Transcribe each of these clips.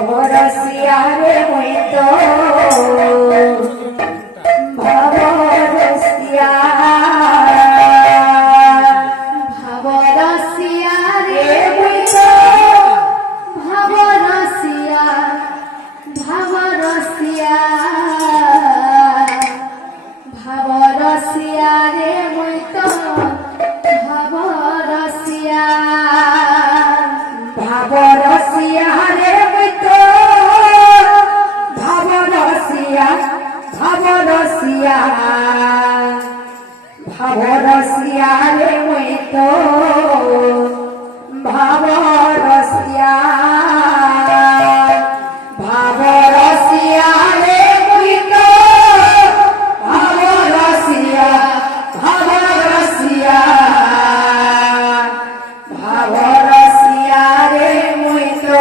ভবরসিয়া রে মুই তো ভবরসিয়া ভবরসিয়া রে মুই তো ভবরসিয়া ভবরসিয়া ভবরসিয়া রে মুই তো ভবরসিয়া ভবরসিয়া রে মুই তো ভবরসিয়া ভবরসিয়া ভবরসিয়া রে মুই তো ভবরসিয়া ভবরসিয়া রে মুই তো ভবরসিয়া ভবরসিয়া ভবরসিয়া রে মুই তো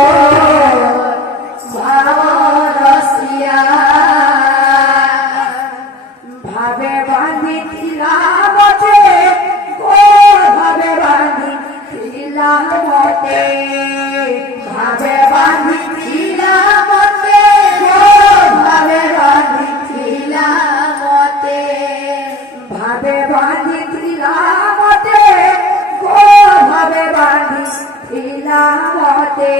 ভবরসিয়া ভাবে বাঁধিছিলাম মতে গো ভাবে বাঁধিছিলাম মতে ভাবে বাঁধিছিলাম মতে গো ভাবে বাঁধিছিলাম মতে ভাবে বাঁধিছিলাম মতে গো ভাবে বাঁধিছিলাম মতে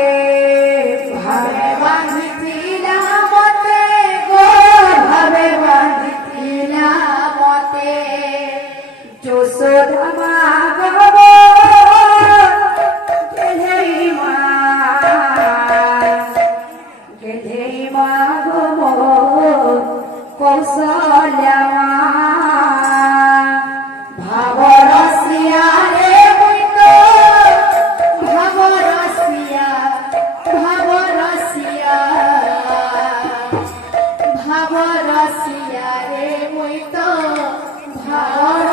ভাবে বাঁধিছিলাম মতে গো ভাবে বাঁধিছিলাম মতে যশোদা মা গো গেলেই মা গো কৌশল্যা মা ভবরসিয়া রে মুই তো ভবরসিয়া ভবরসিয়া ভবরসিয়া রে মুই তো ভবরসিয়া